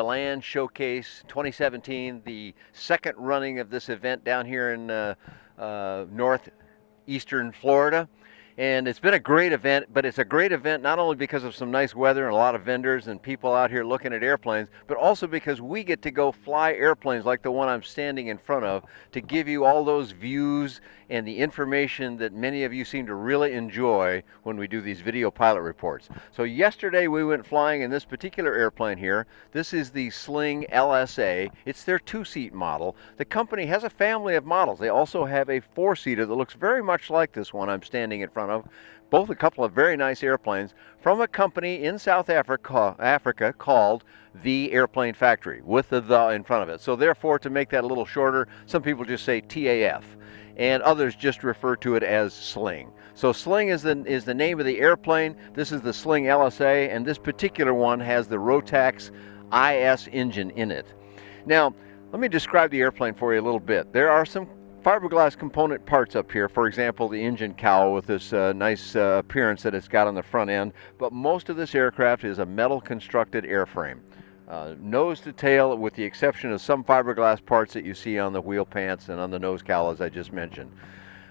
DeLand Showcase 2017, the second running of this event down here in northeastern Florida. And it's been a great event, but it's a great event not only because of some nice weather and a lot of vendors and people out here looking at airplanes, but also because we get to go fly airplanes like the one I'm standing in front of to give you all those views and the information that many of you seem to really enjoy when we do these video pilot reports. So yesterday we went flying in this particular airplane here. This is the Sling LSA. It's their two-seat model. The company has a family of models. They also have a four-seater that looks very much like this one I'm standing in front of. Both a couple of very nice airplanes from a company in South Africa called the Airplane Factory, with the in front of it. So therefore, to make that a little shorter, some people just say TAF, and others just refer to it as Sling. So Sling is the name of the airplane. This is the Sling LSA, and this particular one has the Rotax IS engine in it. Now, let me describe the airplane for you a little bit. There are some fiberglass component parts up here. For example, the engine cowl with this nice appearance that it's got on the front end. But most of this aircraft is a metal constructed airframe. Nose to tail, with the exception of some fiberglass parts that you see on the wheel pants and on the nose cowl, as I just mentioned.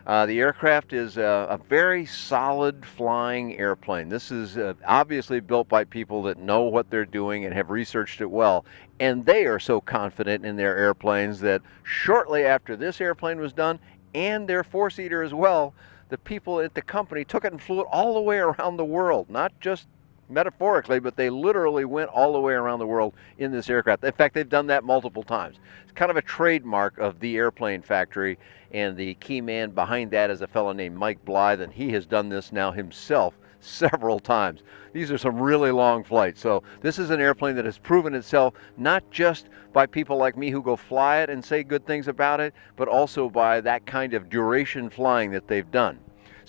The aircraft is a very solid flying airplane. This is obviously built by people that know what they're doing and have researched it well. And they are so confident in their airplanes that shortly after this airplane was done, and their four-seater as well, the people at the company took it and flew it all the way around the world, not just metaphorically, but they literally went all the way around the world in this aircraft. In fact, they've done that multiple times. It's kind of a trademark of the Airplane Factory, and the key man behind that is a fellow named Mike Blythe, and he has done this now himself several times. These are some really long flights. So this is an airplane that has proven itself not just by people like me who go fly it and say good things about it, but also by that kind of duration flying that they've done.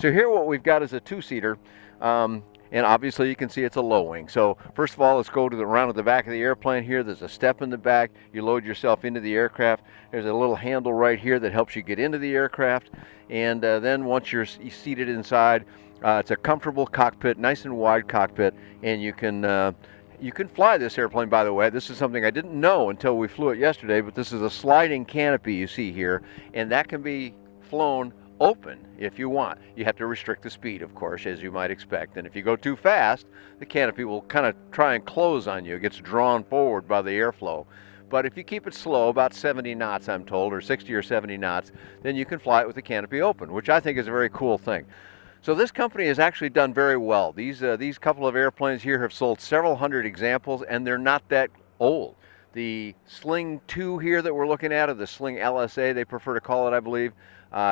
So here what we've got is a two-seater. And obviously you can see it's a low wing. So first of all, let's go to around to the back of the airplane here. There's a step in the back. You load yourself into the aircraft. There's a little handle right here that helps you get into the aircraft. And then once you're seated inside, it's a comfortable cockpit, nice and wide cockpit, and you can fly this airplane, by the way. This is something I didn't know until we flew it yesterday, but this is a sliding canopy you see here, and that can be flown open if you want. You have to restrict the speed, of course, as you might expect. And if you go too fast, the canopy will kind of try and close on you. It gets drawn forward by the airflow. But if you keep it slow, about 70 knots, I'm told, or 60 or 70 knots, then you can fly it with the canopy open, which I think is a very cool thing. So this company has actually done very well. These couple of airplanes here have sold several hundred examples, and they're not that old. The Sling 2 here that we're looking at, or the Sling LSA, they prefer to call it, I believe,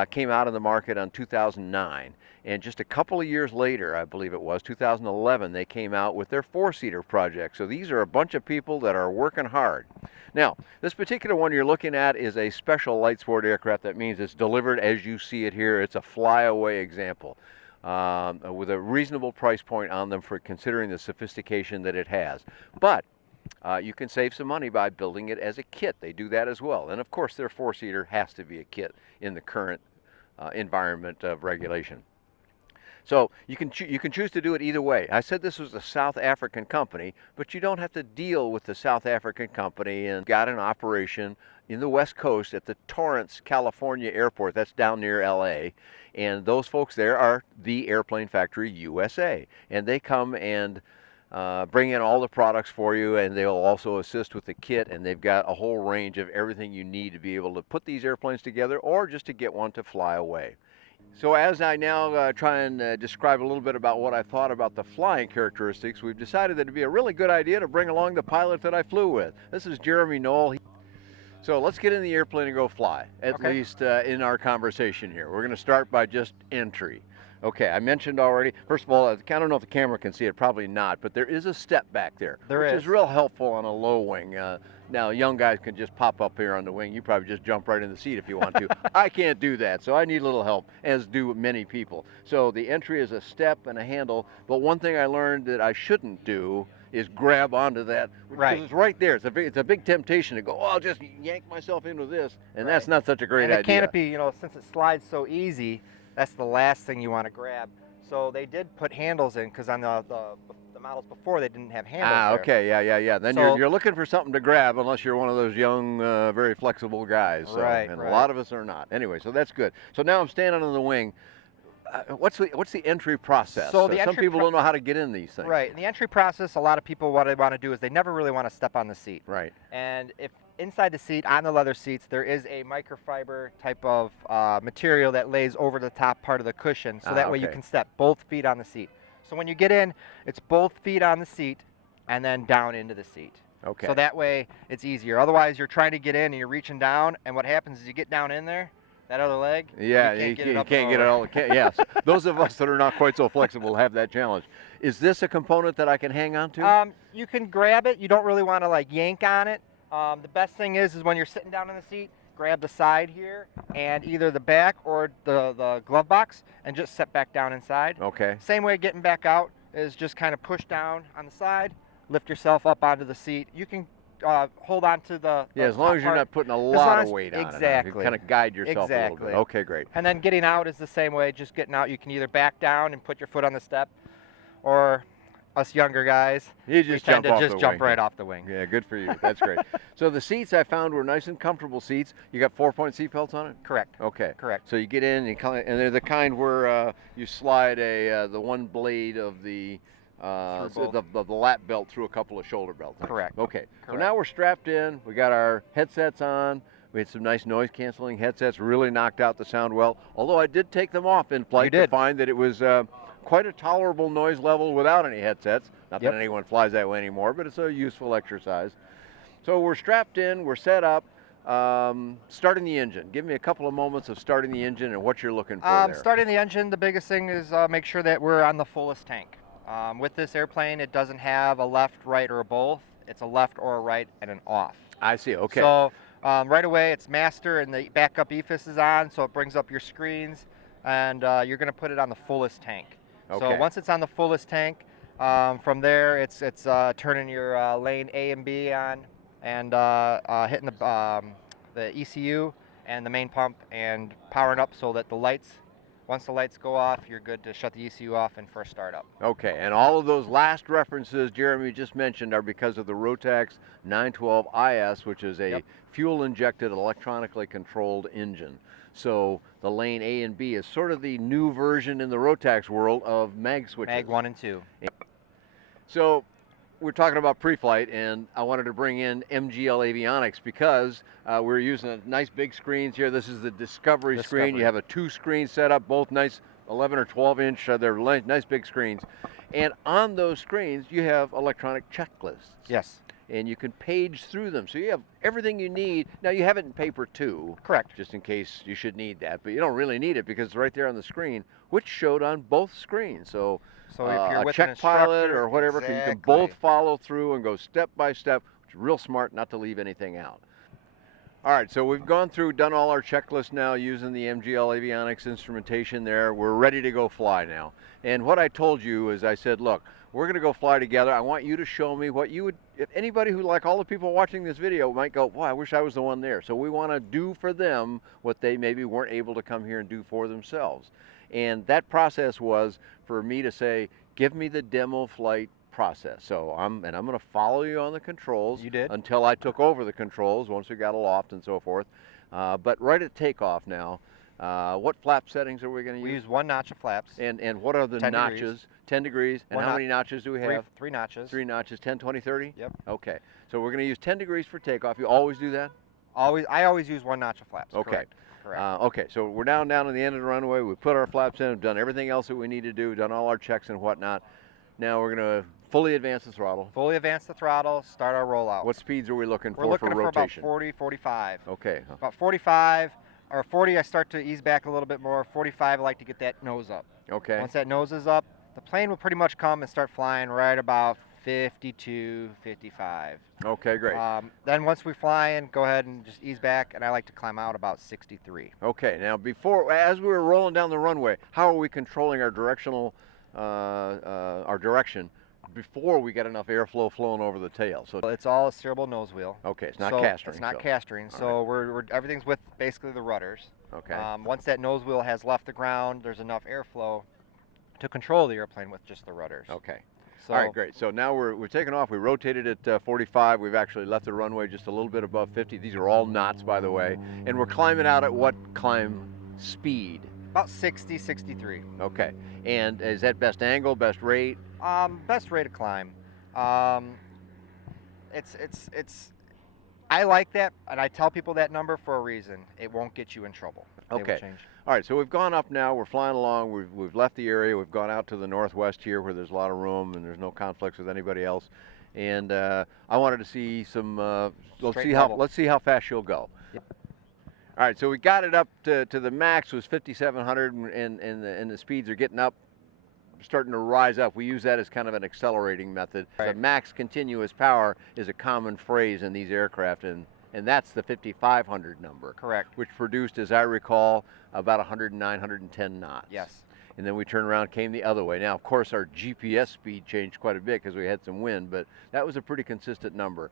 came out on the market in 2009. And just a couple of years later, I believe it was, 2011, they came out with their four-seater project. So these are a bunch of people that are working hard. Now, this particular one you're looking at is a special light sport aircraft. That means it's delivered as you see it here. It's a flyaway example with a reasonable price point on them for considering the sophistication that it has. But you can save some money by building it as a kit. They do that as well. And of course, their four-seater has to be a kit in the current environment of regulation. So you can choose to do it either way. I said this was a South African company, but you don't have to deal with the South African company, and got an operation in the West Coast at the Torrance, California airport. That's down near LA. And those folks there are the Airplane Factory USA. And they come and bring in all the products for you, and they'll also assist with the kit, and they've got a whole range of everything you need to be able to put these airplanes together, or just to get one to fly away. So as I now try and describe a little bit about what I thought about the flying characteristics, we've decided that it'd be a really good idea to bring along the pilot that I flew with. This is Jeremy Knoll. So let's get in the airplane and go fly, at least in our conversation here. We're going to start by just entry. Okay, I mentioned already, first of all, I don't know if the camera can see it, probably not, but there is a step back there, which is real helpful on a low wing. Now, young guys can just pop up here on the wing. You probably just jump right in the seat if you want to. I can't do that, so I need a little help, as do many people. So the entry is a step and a handle, but one thing I learned that I shouldn't do is grab onto that, because it's right there. It's a big temptation to go, oh, I'll just yank myself into this, and that's not such a great idea. And the canopy, you know, since it slides so easy, that's the last thing you want to grab. So they did put handles in, because on the the models before, they didn't have handles there. Okay, yeah. Then So- you're looking for something to grab, unless you're one of those young, very flexible guys. So, Right, and right. a lot of us are not. Anyway, so that's good. So now I'm standing on the wing. What's the entry process? So the Some entry people don't know how to get in these things. Right. In the entry process, a lot of people, what they want to do is they never really want to step on the seat. Right. And if inside the seat, on the leather seats, there is a microfiber type of material that lays over the top part of the cushion, so that way you okay. can step both feet on the seat. So when you get in, it's both feet on the seat and then down into the seat. Okay. So that way it's easier. Otherwise, you're trying to get in and you're reaching down, and what happens is you get down in there, that other leg, Yeah, you can't get it up can't and get it over. all. Yes, those of us that are not quite so flexible have that challenge. Is this a component that I can hang on to? You can grab it. You don't really want to like yank on it. The best thing is when you're sitting down in the seat, grab the side here and either the back or the glove box and just set back down inside. Okay. Same way getting back out is just kind of push down on the side, lift yourself up onto the seat. You can hold on to the as long top as you're part. not putting a As lot long of as- weight on it. You exactly. kind of guide yourself a little Exactly. bit. Okay, great. And then getting out is the same way. Just getting out, you can either back down and put your foot on the step, or us younger guys, You just we tend jump to off just the jump wing. right off the wing. Yeah, good for you. That's great. So the seats I found were nice and comfortable seats. You got 4-point seat belts on it? Correct. Okay. Correct. So you get in, and they're the kind where you slide the one blade of the the lap belt through a couple of shoulder belts. Correct. Okay. So Correct. now we're strapped in. We got our headsets on. We had some nice noise canceling headsets. Really knocked out the sound well. Although I did take them off in flight to find that it was quite a tolerable noise level without any headsets. Not that anyone flies that way anymore, but it's a useful exercise. So we're strapped in. We're set up. Starting the engine. Give me a couple of moments of starting the engine and what you're looking for there. Starting the engine, the biggest thing is make sure that we're on the fullest tank. With this airplane, it doesn't have a left, right, or a both. It's a left or a right and an off. I see. Okay. So right away, it's master and the backup EFIS is on, so it brings up your screens, and you're going to put it on the fullest tank. Okay. So once it's on the fullest tank, from there, it's turning your lane A and B on, and hitting the ECU and the main pump and powering up so that the lights, once the lights go off, you're good to shut the ECU off and first start up. Okay, and all of those last references Jeremy just mentioned are because of the Rotax 912 IS, which is a fuel-injected, electronically controlled engine. So the lane A and B is sort of the new version in the Rotax world of mag switches. Mag 1 and 2. So we're talking about pre-flight, and I wanted to bring in MGL Avionics because we're using nice big screens here. This is the Discovery screen. You have a 2-screen setup, both nice 11 or 12 inch. They're nice big screens. And on those screens, you have electronic checklists. Yes. And you can page through them. So you have everything you need. Now you have it in paper too. Correct. Just in case you should need that, but you don't really need it because it's right there on the screen, which showed on both screens. So if you're a with check an pilot instructor, or whatever, you can exactly. both follow through and go step by step, which is real smart not to leave anything out. All right, so we've gone through, done all our checklists now using the MGL Avionics instrumentation there. We're ready to go fly now. And what I told you is I said, look, we're going to go fly together. I want you to show me what you would, if anybody who, like all the people watching this video, might go, wow, I wish I was the one there. So we want to do for them what they maybe weren't able to come here and do for themselves. And that process was for me to say, give me the demo flight process. So I'm going to follow you on the controls. You did. Until I took over the controls once we got aloft and so forth. But right at takeoff now, what flap settings are we going to use? We use 1 notch of flaps. And what are the 10 notches? degrees. 10 degrees. And how many notches do we have? Three notches. 3 notches, 10, 20, 30? Yep. Okay. So we're going to use 10 degrees for takeoff. You always do that? I always use 1 notch of flaps. Okay. Correct. Correct. Okay, so we're down at the end of the runway. We put our flaps in, done everything else that we need to do, done all our checks and whatnot. Now we're going to fully advance the throttle. Fully advance the throttle, start our rollout. What speeds are we looking We're looking for rotation? about 40, 45. Okay. About 45 or 40, I start to ease back a little bit more. 45, I like to get that nose up. Okay. Once that nose is up, the plane will pretty much come and start flying right about 52, 55. Okay, great. Then once we fly in, go ahead and just ease back, and I like to climb out about 63. Okay, now as we were rolling down the runway, how are we controlling our direction before we get enough airflow flowing over the tail? So it's all a steerable nose wheel. Okay, it's not so castering. It's not so. castering, so we're everything's with basically the rudders. Okay. Once that nose wheel has left the ground, there's enough airflow to control the airplane with just the rudders. Okay. So, All right, great. So now we're taking off. We rotated at 45. We've actually left the runway just a little bit above 50. These are all knots, by the way. And we're climbing out at what climb speed? about 60, 63. Okay. And is that best angle, best rate? Best rate of climb. Um, it's. I like that, and I tell people that number for a reason. It won't get you in trouble. They will Okay. change. All right, so we've gone up now. We're flying along. We've left the area. We've gone out to the northwest here where there's a lot of room and there's no conflicts with anybody else. And I wanted to see some, Straight level. let's see how fast you'll go. Yep. All right, so we got it up to the max was 5,700 and the speeds are getting up, starting to rise up. We use that as kind of an accelerating method. Right. The max continuous power is a common phrase in these aircraft, and that's the 5,500 number. Correct. Which produced, as I recall, about 109, 110 knots. Yes. And then we turned around, came the other way. Now, of course, our GPS speed changed quite a bit because we had some wind, but that was a pretty consistent number.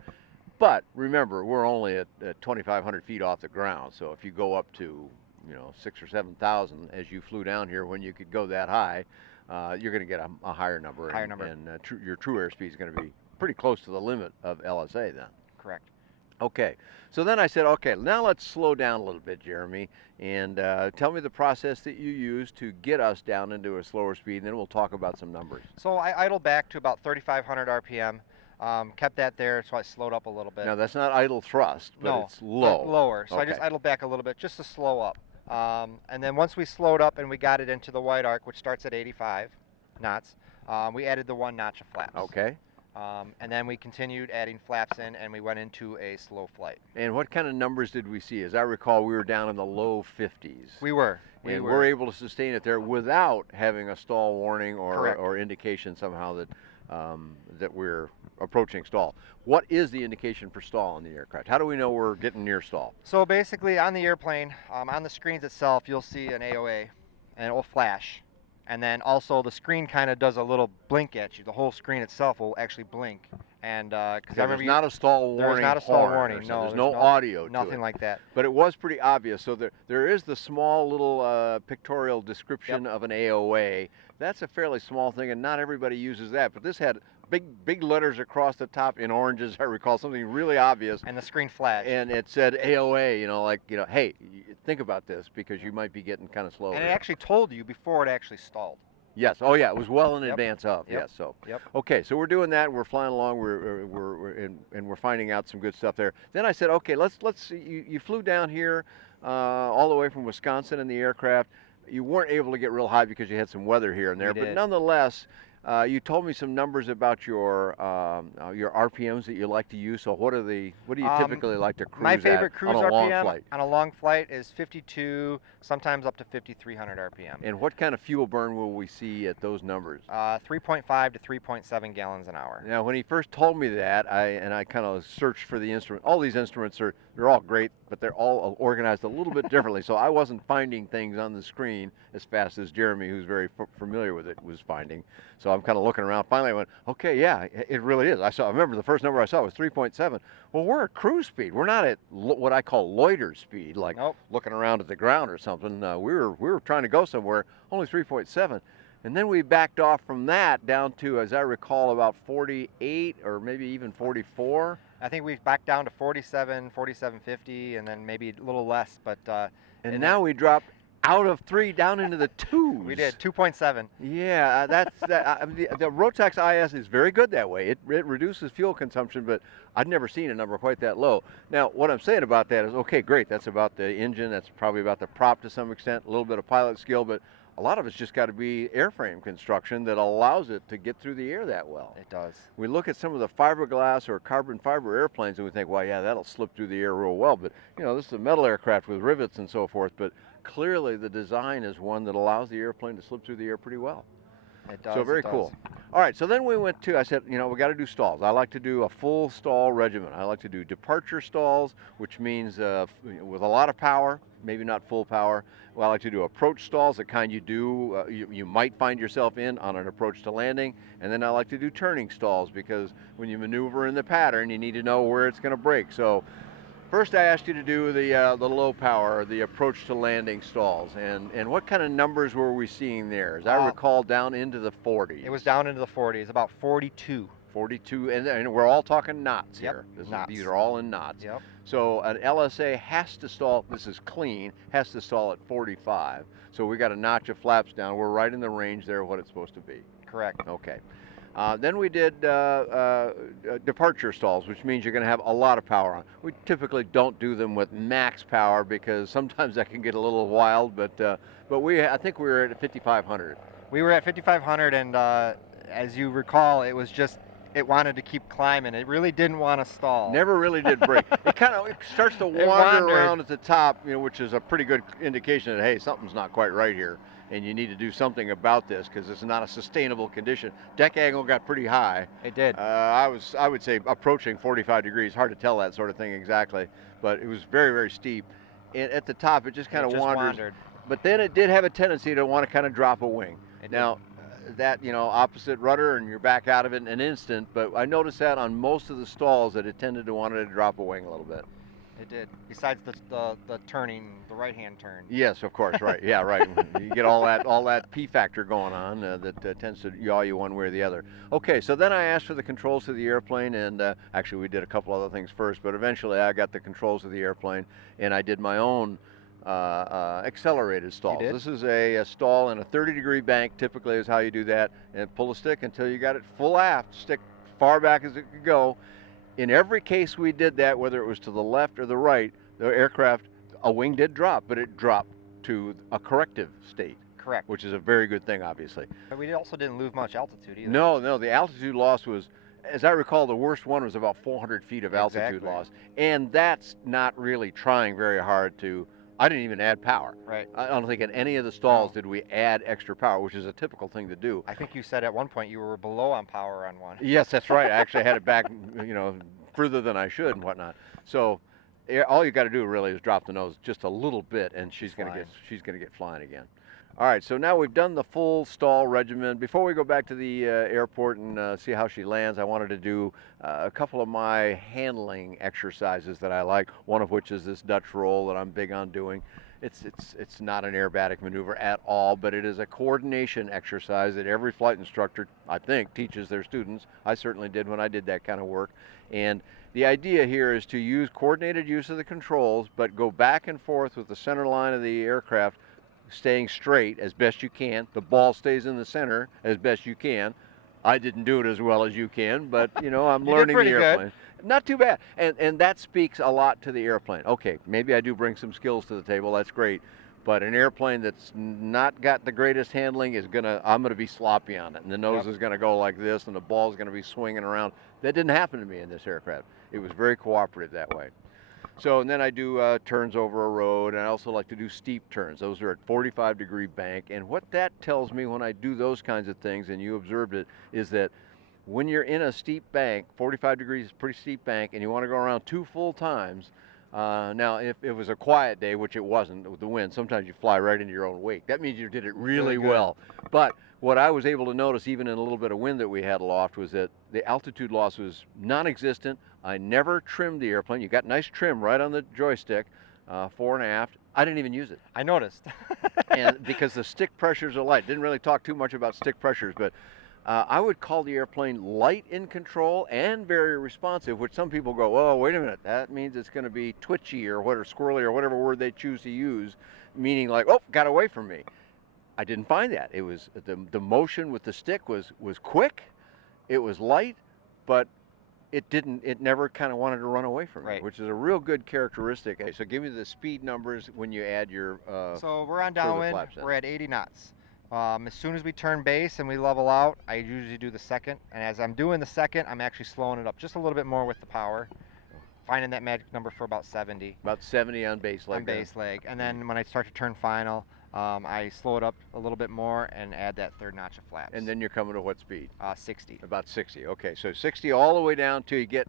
But remember, we're only at 2,500 feet off the ground, so if you go up to, 6,000 or 7,000 as you flew down here when you could go that high, you're going to get a higher number. Higher number. And your true airspeed is going to be pretty close to the limit of LSA then. Correct. Okay, so then I said, okay, now let's slow down a little bit, Jeremy, and tell me the process that you use to get us down into a slower speed, and then we'll talk about some numbers. So I idled back to about 3,500 RPM. Kept that there, so I slowed up a little bit. Now that's not idle thrust, but No, it's low. Lower. So I Okay. just idled back a little bit just to slow up. And then once we slowed up and we got it into the white arc, which starts at 85 knots, we added the 1 notch of flaps. Okay. And then we continued adding flaps in, and we went into a slow flight. And what kind of numbers did we see? As I recall, we were down in the low 50s. We were. And we're able to sustain it there without having a stall warning Correct. or indication somehow that that we're approaching stall. What is the indication for stall on the aircraft? How do we know we're getting near stall? So basically, on the airplane, on the screens itself, you'll see an AOA, and it will flash. And then also the screen kind of does a little blink at you. The whole screen itself will actually blink. And because I remember there's not a stall warning. there's not a stall horn or warning. something. No, there's no audio to nothing it. like that. But it was pretty obvious. So there is the small little pictorial description of an AOA. That's a fairly small thing, and not everybody uses that. But this had big letters across the top in orange, as I recall, something really obvious. And the screen flashed. And it said AOA, hey, think about this because you might be getting kind of slow. And it here. actually told you before it actually stalled. Yes. Oh, yeah. It was well in Yep. advance of. Yep. Yes. So. Yep. Okay. So we're doing that. We're flying along. We're finding out some good stuff there. Then I said, okay, let's see. You flew down here, all the way from Wisconsin in the aircraft. You weren't able to get real high because you had some weather here and there. We But did. nonetheless, you told me some numbers about your RPMs that you like to use. So what do you typically like to cruise My favorite at cruise on a long RPM flight? on a long flight is 52, sometimes up to 5,300 RPM. And what kind of fuel burn will we see at those numbers? 3.5 to 3.7 gallons an hour. Now, when he first told me that, I kind of searched for the instrument. All these instruments they're all great, but they're all organized a little bit differently. So I wasn't finding things on the screen as fast as Jeremy, who's very familiar with it, was finding. So I'm kind of looking around. Finally, I went, okay, yeah, it really is. I remember the first number I saw was 3.7. Well, we're at cruise speed. We're not at what I call loiter speed, like Nope. looking around at the ground or something. We were trying to go somewhere. Only 3.7. And then we backed off from that down to, as I recall, about 48 or maybe even 44. I think we've backed down to 47, 47.50, and then maybe a little less. But And now we dropped out of 3 down into the 2s. we did 2.7. Yeah, the Rotax IS is very good that way. It reduces fuel consumption, but I've never seen a number quite that low. Now, what I'm saying about that is, okay, great, that's about the engine, that's probably about the prop to some extent, a little bit of pilot skill, but a lot of it's just got to be airframe construction that allows it to get through the air that well. It does. We look at some of the fiberglass or carbon fiber airplanes and we think, well, yeah, that'll slip through the air real well, but this is a metal aircraft with rivets and so forth, but clearly the design is one that allows the airplane to slip through the air pretty well. It does. So very it does. cool. All right, so then we went to, I said, we got to do stalls. I like to do a full stall regimen. I like to do departure stalls, which means with a lot of power, maybe not full power. Well, I like to do approach stalls, the kind you do, you might find yourself in on an approach to landing. And then I like to do turning stalls because when you maneuver in the pattern, you need to know where it's going to break. So First, I asked you to do the low power, the approach to landing stalls, and what kind of numbers were we seeing there? As I Uh, recall, down into the it was 40s. down into the 40s, about 42. 42, and we're all talking knots Yep, here. These knots. are all in knots. Yep, So an LSA has to stall, this is clean, has to stall at 45. So we got a notch of flaps down. We're right in the range there of what it's supposed to be. correct. Okay. Then we did departure stalls, which means you're going to have a lot of power on. We typically don't do them with max power because sometimes that can get a little wild, but I think we were at 5,500. We were at 5,500, and as you recall, it wanted to keep climbing. It really didn't want to stall. Never really did break. It starts to It wander wandered. around at the top, which is a pretty good indication that hey, something's not quite right here, and you need to do something about this because it's not a sustainable condition. Deck angle got pretty high. It did. I would say approaching 45 degrees. Hard to tell that sort of thing exactly, but it was very very steep. And at the top, it just kind of wandered. But then it did have a tendency to want to kind of drop a wing. Now, that, opposite rudder and you're back out of it in an instant, but I noticed that on most of the stalls that it tended to want to drop a wing a little bit. It did. Besides the turning, the right-hand turn. Yes, of course, right. Yeah, right. You get all that P factor going on that tends to yaw you one way or the other. Okay, so then I asked for the controls of the airplane, and actually we did a couple other things first, but eventually I got the controls of the airplane, and I did my own accelerated stalls. This is a stall in a 30-degree bank, typically is how you do that, and pull the stick until you got it full aft, stick far back as it could go. In every case we did that, whether it was to the left or the right, the aircraft, a wing did drop, but it dropped to a corrective state. Correct. Which is a very good thing, obviously. But we also didn't lose much altitude either. No, the altitude loss was, as I recall, the worst one was about 400 feet of altitude loss. And that's not really trying very hard to, I didn't even add power. Right. I don't think in any of the stalls did we add extra power, which is a typical thing to do. I think you said at one point you were below on power on one. Yes, that's right. I actually had it back, further than I should and whatnot. So all you got to do really is drop the nose just a little bit, and she's going to get flying again. All right, so now we've done the full stall regimen. Before we go back to the airport and see how she lands, I wanted to do a couple of my handling exercises that I like, one of which is this Dutch roll that I'm big on doing. It's not an aerobatic maneuver at all, but it is a coordination exercise that every flight instructor, I think, teaches their students. I certainly did when I did that kind of work. And the idea here is to use coordinated use of the controls, but go back and forth with the center line of the aircraft staying straight as best you can. The ball stays in the center as best you can. I didn't do it as well as you can, but I'm learning the airplane. Not too bad. And that speaks a lot to the airplane. Okay, maybe I do bring some skills to the table, that's great. But an airplane that's not got the greatest handling I'm gonna be sloppy on it. And the nose is gonna go like this and the ball's gonna be swinging around. That didn't happen to me in this aircraft. It was very cooperative that way. So, and then I do turns over a road, and I also like to do steep turns. Those are at 45-degree bank, and what that tells me when I do those kinds of things, and you observed it, is that when you're in a steep bank, 45 degrees is a pretty steep bank, and you want to go around 2 full times. Now, if it was a quiet day, which it wasn't with the wind, sometimes you fly right into your own wake. That means you did it really well. But what I was able to notice, even in a little bit of wind that we had aloft, was that the altitude loss was non-existent. I never trimmed the airplane. You got nice trim right on the joystick, fore and aft. I didn't even use it. I noticed. And because the stick pressures are light. Didn't really talk too much about stick pressures, but I would call the airplane light in control and very responsive, which some people go, oh, wait a minute, that means it's going to be twitchy or squirrely or whatever word they choose to use, meaning like, oh, got away from me. I didn't find that. It was the motion with the stick was quick, it was light, but it never kind of wanted to run away from me, which is a real good characteristic. So give me the speed numbers when you add your so we're on downwind, we're at 80 knots. As soon as we turn base and we level out, I usually do the second, and as I'm doing the second, I'm actually slowing it up just a little bit more with the power, finding that magic number for about 70. About 70 on base leg. On base leg, and then when I start to turn final, I slow it up a little bit more and add that third notch of flaps. And then you're coming to what speed? 60. About 60. Okay, so 60 all the way down till you get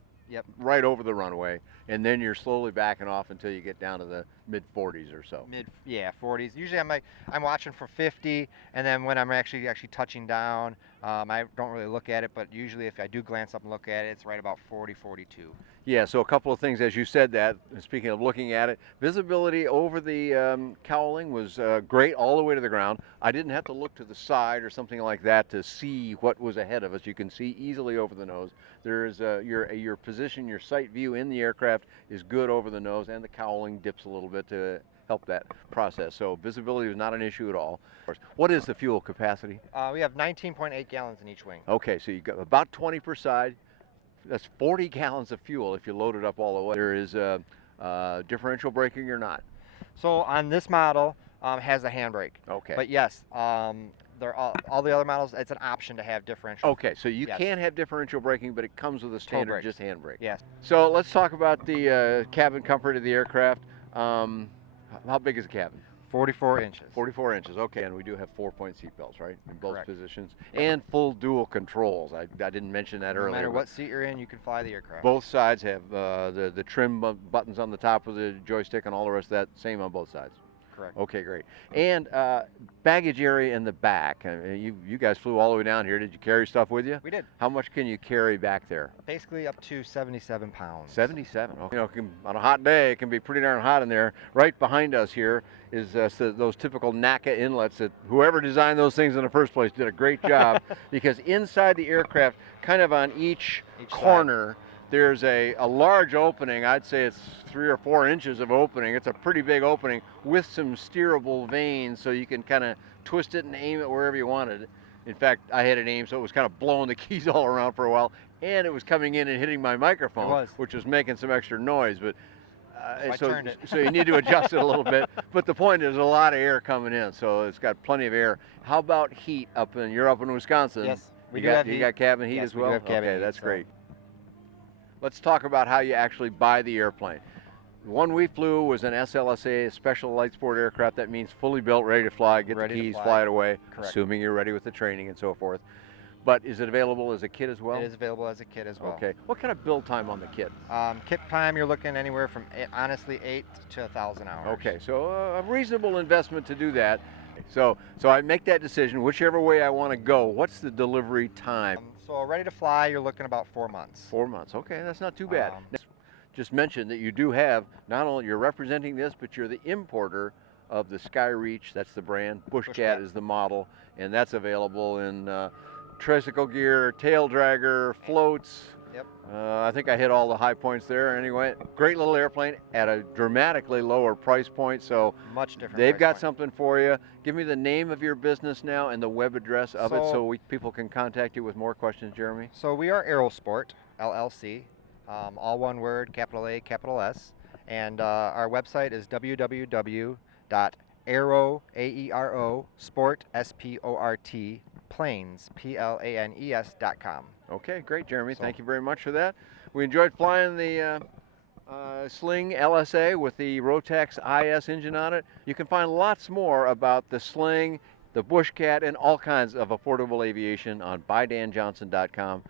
right over the runway, and then you're slowly backing off until you get down to the mid 40s or so. 40s. Usually I'm watching for 50, and then when I'm actually touching down, I don't really look at it, but usually if I do glance up and look at it, it's right about 40, 42. Yeah, so a couple of things as you said that. Speaking of looking at it, visibility over the cowling was great all the way to the ground. I didn't have to look to the side or something like that to see what was ahead of us. You can see easily over the nose. There's your position, your sight view in the aircraft is good over the nose, and the cowling dips a little bit to help that process. So visibility was not an issue at all. What is the fuel capacity? We have 19.8 gallons in each wing. Okay, so you got about 20 per side. That's 40 gallons of fuel if you load it up all the way. There is differential braking or not? So on this model, has a handbrake. Okay. But yes, they're all the other models, it's an option to have differential. Okay, so you Yes. can have differential braking, but it comes with a standard brake. just handbrake. Yes. So let's talk about the cabin comfort of the aircraft. How big is the cabin? 44 inches. 44 inches, okay. And we do have 4-point seat belts, right? In both Correct. positions. And full dual controls. I didn't mention that No earlier. matter what seat you're in, you can fly the aircraft. Both sides have the trim buttons on the top of the joystick and all the rest of that, same on both sides. Correct. Okay, great. And baggage area in the back. You guys flew all the way down here. Did you carry stuff with you? We did. How much can you carry back there? Basically up to 77 pounds. 77. Okay. You know, on a hot day, it can be pretty darn hot in there. Right behind us here is those typical NACA inlets that whoever designed those things in the first place did a great job because inside the aircraft, kind of on each corner, there's a large opening. I'd say it's 3 or 4 inches of opening. It's a pretty big opening with some steerable vanes so you can kind of twist it and aim it wherever you wanted. In fact, I had it aimed so it was kind of blowing the keys all around for a while, and it was coming in and hitting my microphone, which was making some extra noise. But so you need to adjust it a little bit. But the point is, a lot of air coming in, so it's got plenty of air. How about heat you're up in Wisconsin? Yes, we do have heat. You got cabin heat as well? We do have cabin heat, that's great. Let's talk about how you actually buy the airplane. The one we flew was an SLSA, a special light sport aircraft. That means fully built, ready to fly, get the keys, fly it away, assuming you're ready with the training and so forth. But is it available as a kit as well? It is available as a kit as well. Okay. What kind of build time on the kit? Kit time, you're looking anywhere from, honestly, 8 to 1,000 hours. Okay, so a reasonable investment to do that. So I make that decision, whichever way I want to go. What's the delivery time? So ready to fly, you're looking about 4 months. 4 months, okay, that's not too bad. Just mention that you do have, not only you're representing this, but you're the importer of the Skyreach, that's the brand, Bushcat is the model, and that's available in tricycle gear, tail dragger, floats. Yep. I think I hit all the high points there. Anyway, great little airplane at a dramatically lower price point. So much different. They've got something for you. Give me the name of your business now and the web address of it, so people can contact you with more questions, Jeremy. So we are Aerosport LLC, all one word, capital A, capital S, and our website is www.aero planes planes.com. Okay, great, Jeremy. Thank you very much for that. We enjoyed flying the Sling LSA with the Rotax IS engine on it. You can find lots more about the Sling, the Bushcat, and all kinds of affordable aviation on bydanjohnson.com.